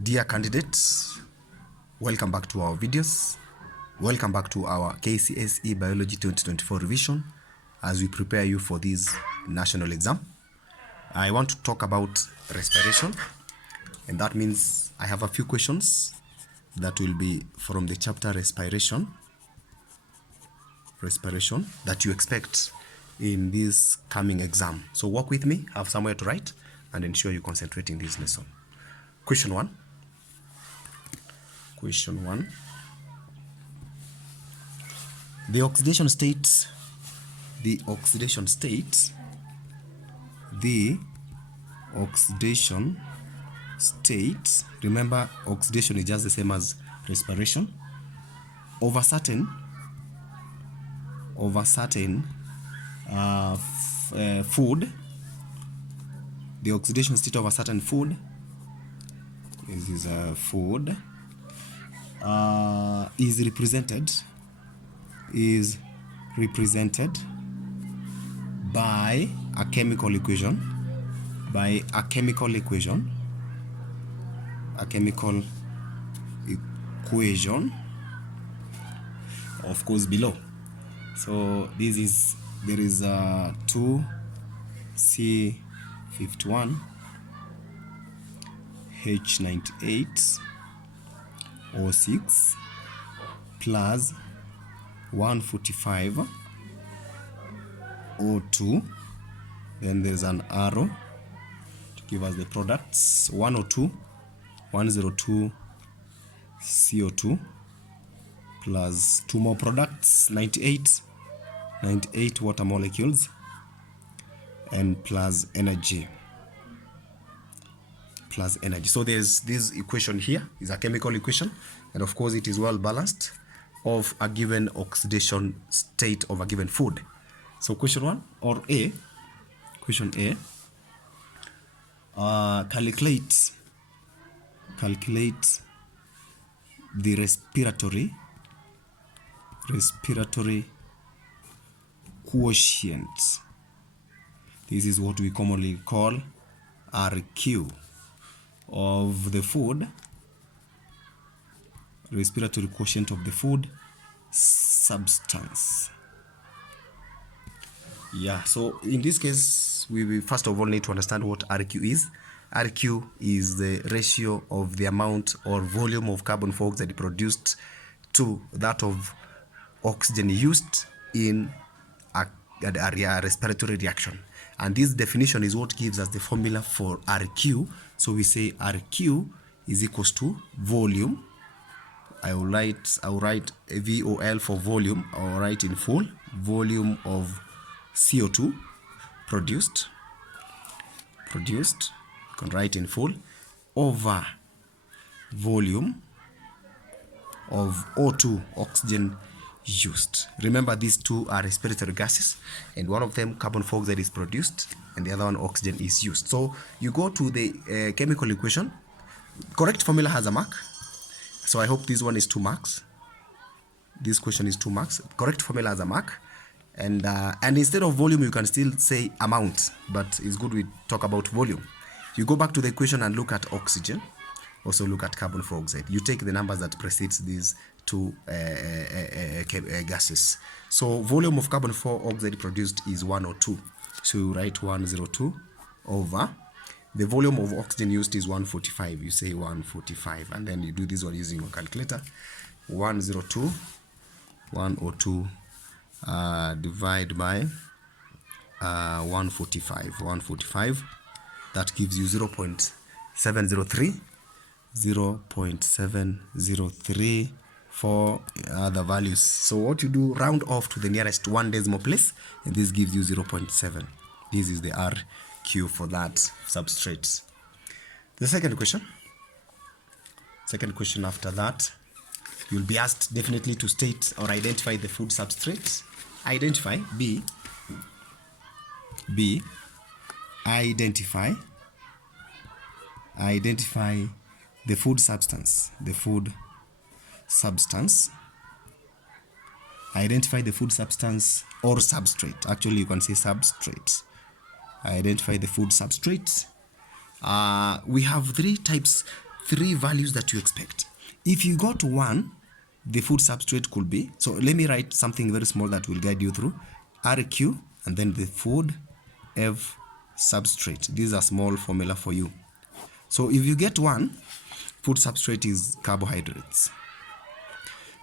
Dear candidates, welcome back to our videos. Welcome back to our Kcse Biology 2024 revision as we prepare you for this national exam. I want to talk about respiration, and that means I have a few questions that will be from the chapter respiration that you expect in this coming exam. So work with me, have somewhere to write, and ensure you concentrate in this lesson. Question 1. The oxidation state, remember oxidation is just the same as respiration, over certain food. The oxidation state of a certain food, this is a food, is represented by a chemical equation, of course below. So there is 2C51 H98 O6 plus 145 O2. Then there's an arrow to give us the products. 102 CO2 plus two more products, 98 water molecules, and plus energy. So there's this equation here is a chemical equation, and of course it is well balanced of a given oxidation state of a given food. So question A, calculate the respiratory quotient. This is what we commonly call RQ of the food, respiratory quotient of the food substance. Yeah, so in this case, we will first of all need to understand what RQ is. RQ is the ratio of the amount or volume of carbon dioxide produced to that of oxygen used in a respiratory reaction. And this definition is what gives us the formula for RQ. So we say RQ is equals to volume. I will write VOL for volume. I will write in full volume of CO2 produced. You can write in full over volume of O2 oxygen used. Remember, these two are respiratory gases, and one of them carbon dioxide is produced and the other one oxygen is used. So you go to the chemical equation. Correct formula has a mark, so I hope this one is 2 marks. This question is 2 marks. Correct formula has a mark, and instead of volume you can still say amount, but it's good we talk about volume. You go back to the equation and look at oxygen, also look at carbon dioxide. You take the numbers that precedes these two gases. So volume of carbon dioxide produced is 102. So you write 102 over the volume of oxygen used is 145. You say 145, and then you do this one using your calculator. 102 divide by 145. That gives you 0.703 for other values. So what you do, round off to the nearest 1 decimal place, and this gives you 0.7. This is the RQ for that substrate. The second question after that, you'll be asked definitely to state or identify the food substrate. Identify identify the food substance. Identify the food substance or substrate. Actually, you can say substrate. Identify the food substrate. We have 3 types three values that you expect. If you got 1, the food substrate could be, so let me write something very small that will guide you through. RQ and then the food F substrate. This is a small formula for you. So if you get 1, food substrate is carbohydrates.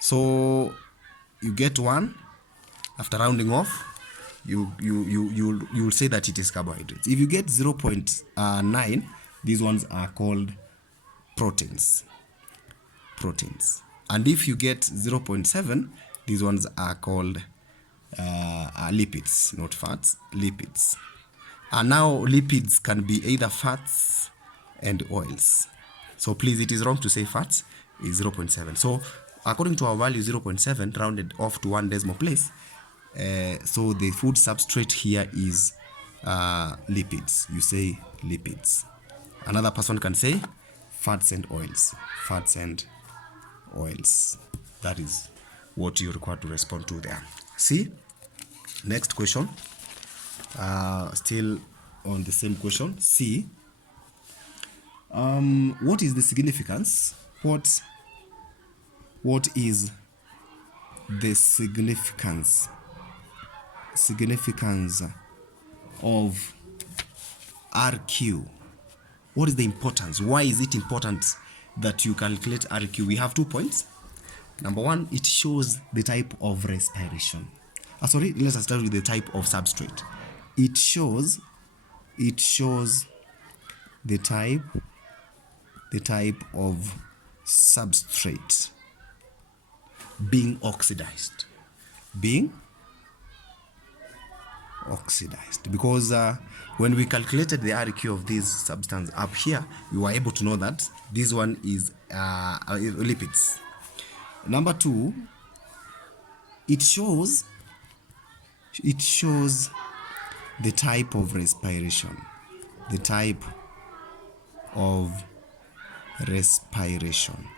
So you get 1, after rounding off, you'll say that it is carbohydrates. If you get 0.9, these ones are called proteins. And if you get 0.7, these ones are called lipids, not fats, lipids. And now lipids can be either fats and oils. So please, it is wrong to say fats is 0.7. So according to our value 0.7 rounded off to 1 decimal place, so the food substrate here is lipids. You say lipids. Another person can say fats and oils. That is what you require to respond to there. See, next question, still on the same question. C, what is the significance? What is the significance of RQ? What is the importance? Why is it important that you calculate RQ? We have 2 points. Number 1, it shows the type of respiration. Sorry, let's start with the type of substrate. It shows the type of substrate being oxidized. Because when we calculated the RQ of this substance up here, you were able to know that this one is lipids. Number 2, it shows the type of respiration. The type of respiration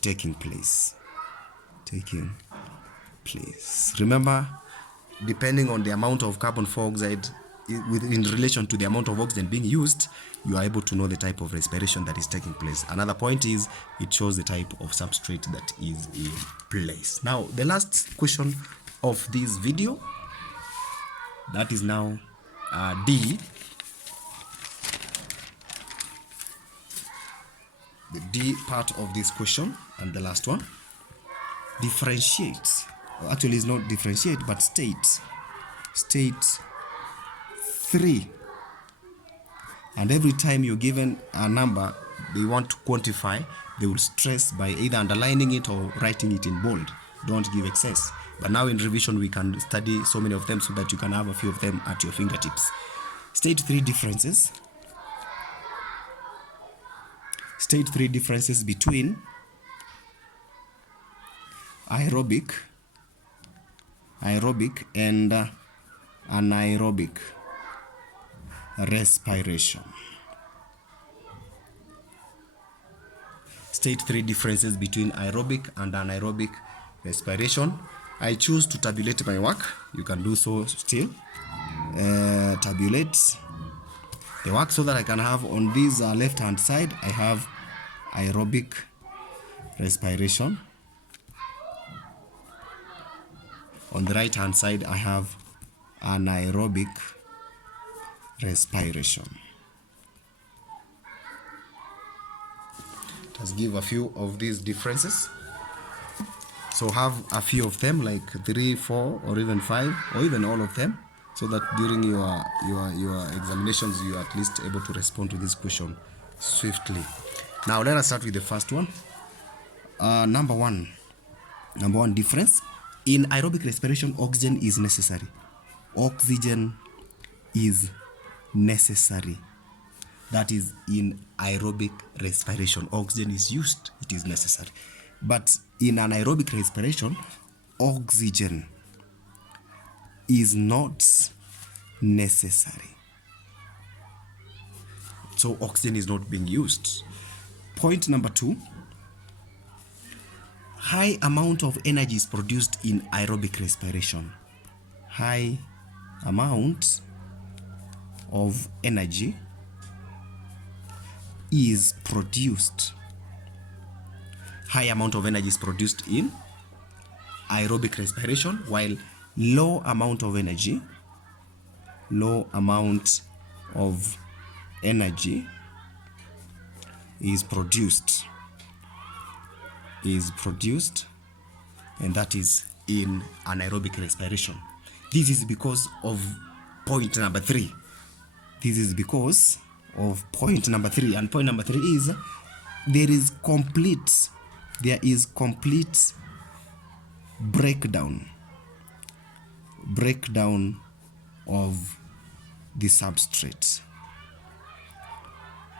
taking place. Remember, depending on the amount of carbon dioxide in relation to the amount of oxygen being used, you are able to know the type of respiration that is taking place. Another point is it shows the type of substrate that is in place. Now, the last question of this video, that is now D. The D part of this question, and the last one. Differentiate. Actually, it's not differentiate, but state 3. And every time you're given a number they want to quantify, they will stress by either underlining it or writing it in bold. Don't give excess. But now in revision we can study so many of them so that you can have a few of them at your fingertips. State 3 differences. State 3 differences between aerobic and anaerobic respiration. State 3 differences between aerobic and anaerobic respiration. I choose to tabulate my work. You can do so still. Tabulate the work so that I can have on this left hand side, I have aerobic respiration. On the right hand side, I have anaerobic respiration. Let's give a few of these differences. So have a few of them, like 3, 4, or even 5, or even all of them, so that during your examinations you are at least able to respond to this question swiftly. Now let us start with the first one. Number one difference. In aerobic respiration, oxygen is necessary. Oxygen is necessary. That is, in aerobic respiration, oxygen is used, it is necessary. But in anaerobic respiration, oxygen is not necessary. So oxygen is not being used. Point number 2. High amount of energy is produced in aerobic respiration. High amount of energy is produced, high amount of energy is produced in aerobic respiration, while low amount of energy is produced, and that is in anaerobic respiration. This is because of point number 3. This is because of point number 3, and point number 3 is there is complete breakdown of the substrate.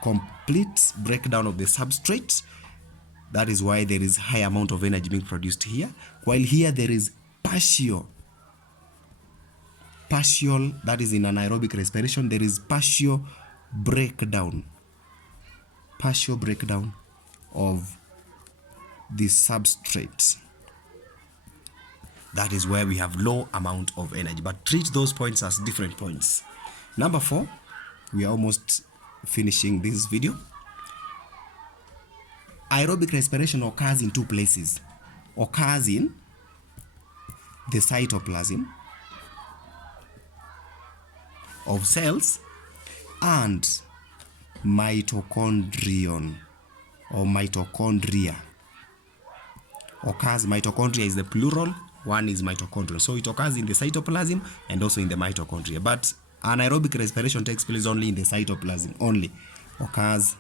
Complete breakdown of the substrate. That is why there is high amount of energy being produced here, while here there is partial, that is in anaerobic respiration, there is partial breakdown of the substrate. That is where we have low amount of energy, but treat those points as different points. Number 4, we are almost finishing this video. Aerobic respiration occurs in 2 places. Occurs in the cytoplasm of cells and mitochondria. Occurs, mitochondria is the plural, one is mitochondria. So it occurs in the cytoplasm and also in the mitochondria. But anaerobic respiration takes place only in the cytoplasm, only. Occurs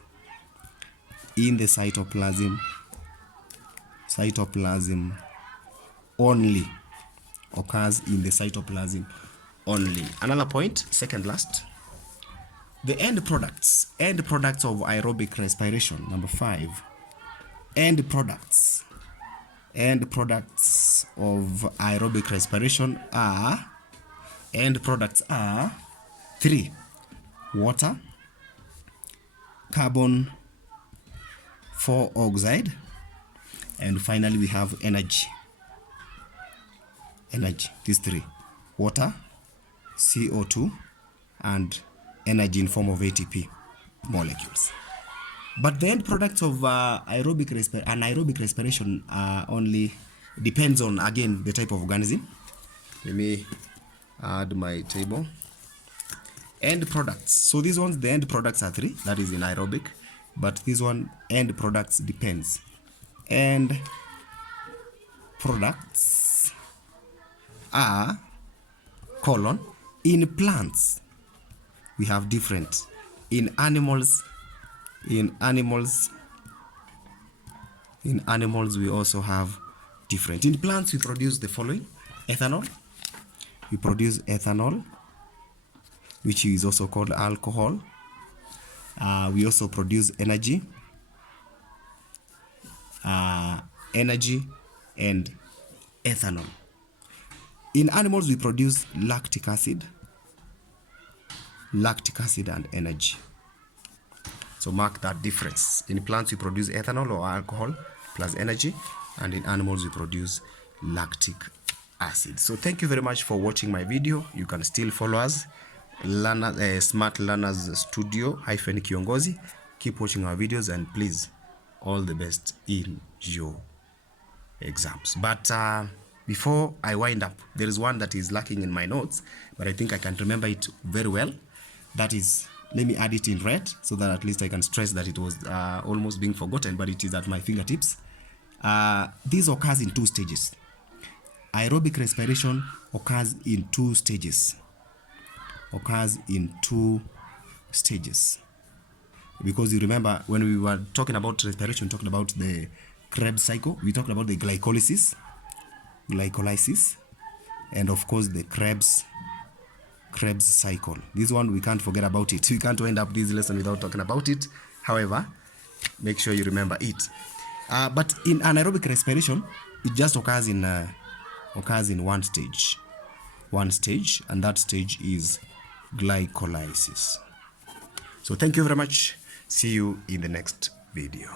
in the cytoplasm only. Occurs in the cytoplasm only. Another point, second last, the end products of aerobic respiration. Number 5, end products of aerobic respiration are 3: water, carbon 4 oxide, and finally we have energy. These 3: water, CO2, and energy in form of ATP molecules. But the end products of anaerobic respiration only depends on, again, the type of organism. Let me add my table. End products. So these ones, the end products are 3, that is in aerobic. But this one, end products depends. End products are in plants we have different. In animals we also have different. In plants we produce the following: ethanol. We produce ethanol, which is also called alcohol. We also produce energy and ethanol. In animals we produce lactic acid and energy. So mark that difference. In plants we produce ethanol or alcohol plus energy, and in animals we produce lactic acid. So thank you very much for watching my video. You can still follow us, Smart Learners Studio Kiongozi. Keep watching our videos, and please, all the best in your exams. But before I wind up, there is one that is lacking in my notes, but I think I can remember it very well. That is, let me add it in red so that at least I can stress that it was almost being forgotten, but it is at my fingertips. This occurs in 2 stages. Aerobic respiration occurs in 2 stages. Because you remember when we were talking about respiration, talking about the Krebs cycle, we talked about the glycolysis, and of course the Krebs cycle. This one we can't forget about it. We can't end up this lesson without talking about it. However, make sure you remember it. But in anaerobic respiration, it just occurs in one stage, and that stage is glycolysis. So thank you very much. See you in the next video.